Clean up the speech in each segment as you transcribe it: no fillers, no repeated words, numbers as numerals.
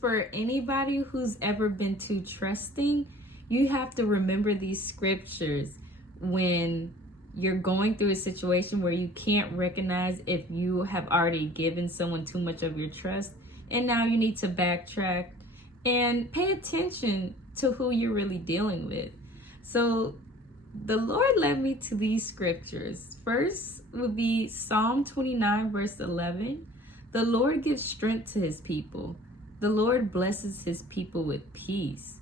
for anybody who's ever been too trusting, you have to remember these scriptures when you're going through a situation where you can't recognize if you have already given someone too much of your trust, and now you need to backtrack and pay attention to who you're really dealing with. So the Lord led me to these scriptures. First would be Psalm 29 verse 11. The Lord gives strength to his people. The Lord blesses his people with peace.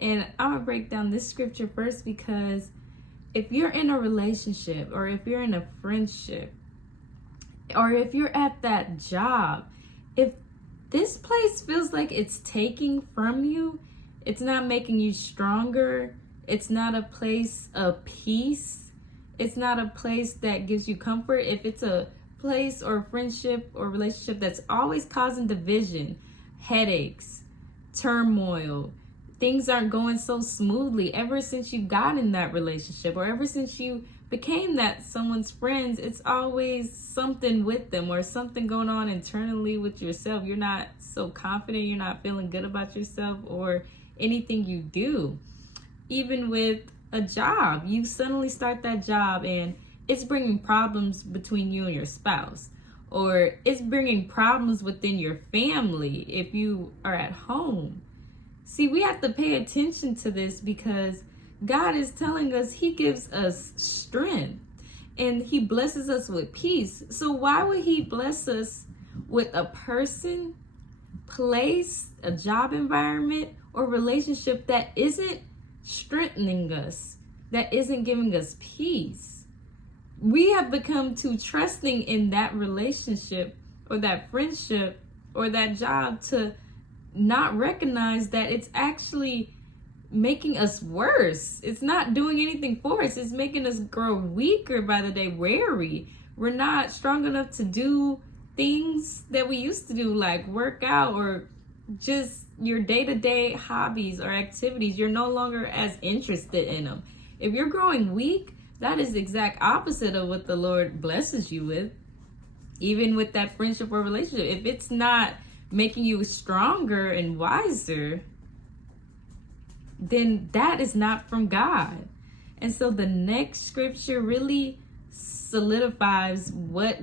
And I'm gonna break down this scripture first, because if you're in a relationship, or if you're in a friendship, or if you're at that job, if this place feels like it's taking from you, it's not making you stronger, it's not a place of peace, it's not a place that gives you comfort, if it's a place or friendship or relationship that's always causing division, headaches, turmoil, things aren't going so smoothly ever since you got in that relationship, or ever since you became that someone's friends, it's always something with them or something going on internally with yourself. You're not so confident, you're not feeling good about yourself or anything you do. Even with a job, you suddenly start that job and it's bringing problems between you and your spouse, or it's bringing problems within your family if you are at home. See, we have to pay attention to this, because God is telling us he gives us strength and he blesses us with peace. So why would he bless us with a person, place, a job environment, or relationship that isn't strengthening us, that isn't giving us peace? We have become too trusting in that relationship or that friendship or that job to not recognize that it's actually making us worse. It's not doing anything for us. It's making us grow weaker by the day, weary. We're not strong enough to do things that we used to do, like work out or just your day-to-day hobbies or activities. You're no longer as interested in them. If you're growing weak, that is the exact opposite of what the Lord blesses you with. Even with that friendship or relationship, if it's not making you stronger and wiser, then that is not from God. And so the next scripture really solidifies what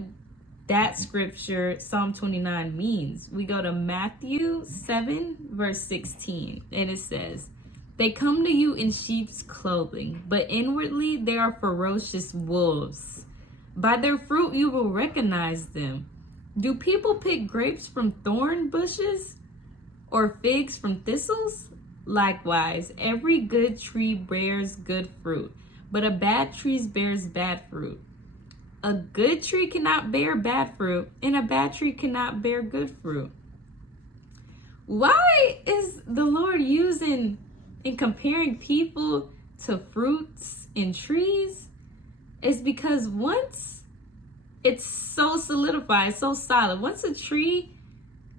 that scripture, Psalm 29, means. We go to Matthew 7 verse 16, and it says, "They come to you in sheep's clothing, but inwardly they are ferocious wolves. By their fruit you will recognize them. Do people pick grapes from thorn bushes or figs from thistles? Likewise, every good tree bears good fruit, but a bad tree bears bad fruit. A good tree cannot bear bad fruit, and a bad tree cannot bear good fruit." Why is the Lord using and comparing people to fruits and trees? It's because once it's so solidified, so solid. Once a tree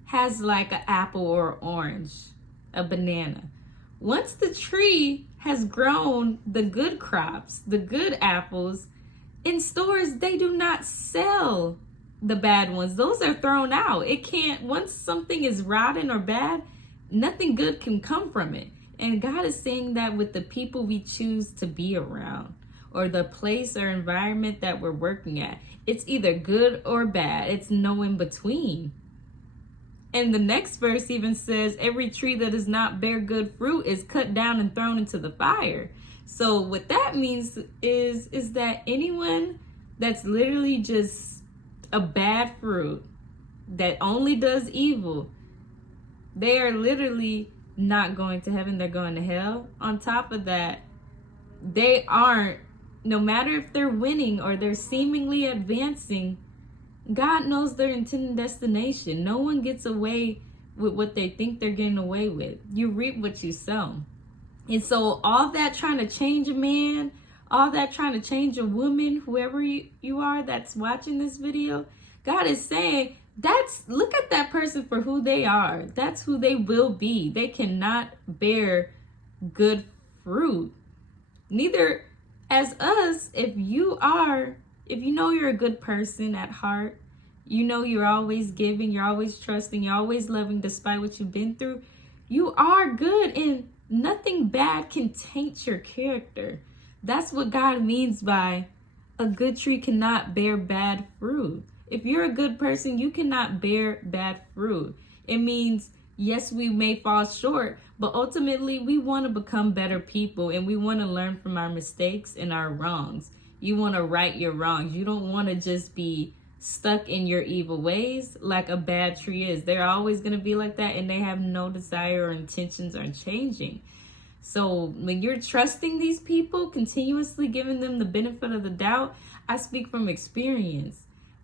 has like an apple or orange, a banana, once the tree has grown the good crops, the good apples, in stores, they do not sell the bad ones. Those are thrown out. It can't, once something is rotten or bad, nothing good can come from it. And God is saying that with the people we choose to be around, or the place or environment that we're working at. It's either good or bad. It's no in between. And the next verse even says, every tree that does not bear good fruit is cut down and thrown into the fire. So what that means is that anyone that's literally just a bad fruit, that only does evil, they are literally not going to heaven, they're going to hell. On top of that, they aren't, no matter if they're winning or they're seemingly advancing, God knows their intended destination. No one gets away with what they think they're getting away with. You reap what you sow. And so all that trying to change a man, all that trying to change a woman, whoever you are that's watching this video, God is saying, look at that person for who they are. That's who they will be. They cannot bear good fruit. Neither as us, if you know you're a good person at heart, you know you're always giving, you're always trusting, you're always loving despite what you've been through, you are good, and nothing bad can taint your character. That's what God means by a good tree cannot bear bad fruit. If you're a good person, you cannot bear bad fruit. It means, yes, we may fall short, but ultimately we want to become better people, and we want to learn from our mistakes and our wrongs. You want to right your wrongs. You don't want to just be stuck in your evil ways like a bad tree is. They're always going to be like that, and they have no desire or intentions on changing. So when you're trusting these people, continuously giving them the benefit of the doubt, I speak from experience.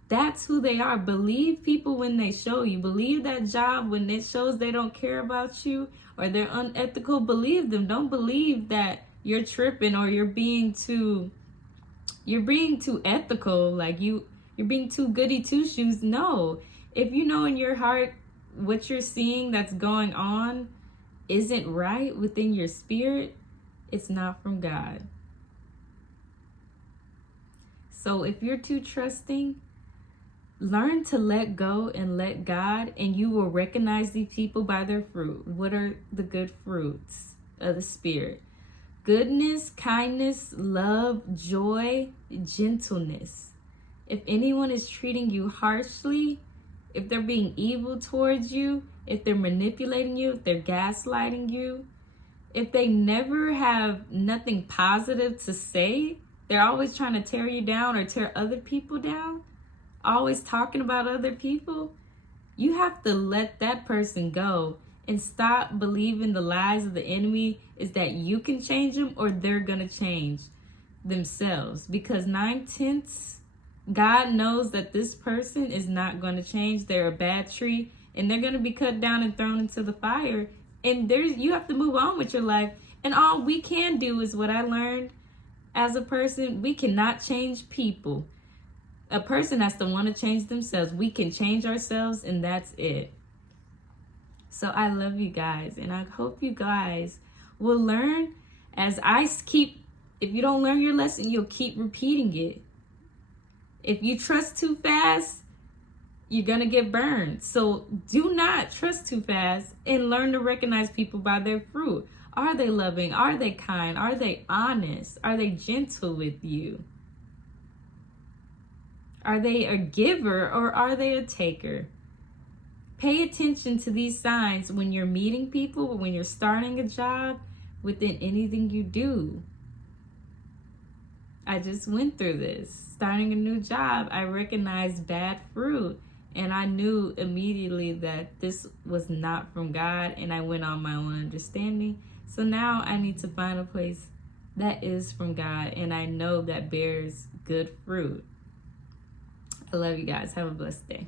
That's who they are. Believe people when they show you. Believe that job when it shows they don't care about you or they're unethical. Believe them. Don't believe that you're tripping or you're being too ethical, like you're being too goody two shoes. No. If you know in your heart what you're seeing that's going on isn't right within your spirit, it's not from God. So if you're too trusting, learn to let go and let God, and you will recognize these people by their fruit. What are the good fruits of the Spirit? Goodness, kindness, love, joy, gentleness. If anyone is treating you harshly, if they're being evil towards you, if they're manipulating you, if they're gaslighting you, if they never have nothing positive to say, they're always trying to tear you down or tear other people down, always talking about other people, you have to let that person go and stop believing the lies of the enemy is that you can change them or they're going to change themselves. Because 9/10, God knows that this person is not going to change. They're a bad tree and they're going to be cut down and thrown into the fire. And you have to move on with your life. And all we can do is what I learned as a person. We cannot change people. A person has to want to change themselves. We can change ourselves, and that's it. So I love you guys, and I hope you guys will learn as I keep. If you don't learn your lesson, you'll keep repeating it. If you trust too fast, you're going to get burned. So do not trust too fast, and learn to recognize people by their fruit. Are they loving? Are they kind? Are they honest? Are they gentle with you? Are they a giver or are they a taker? Pay attention to these signs when you're meeting people, when you're starting a job, within anything you do. I just went through this. Starting a new job, I recognized bad fruit, and I knew immediately that this was not from God, and I went on my own understanding. So now I need to find a place that is from God, and I know that bears good fruit. I love you guys. Have a blessed day.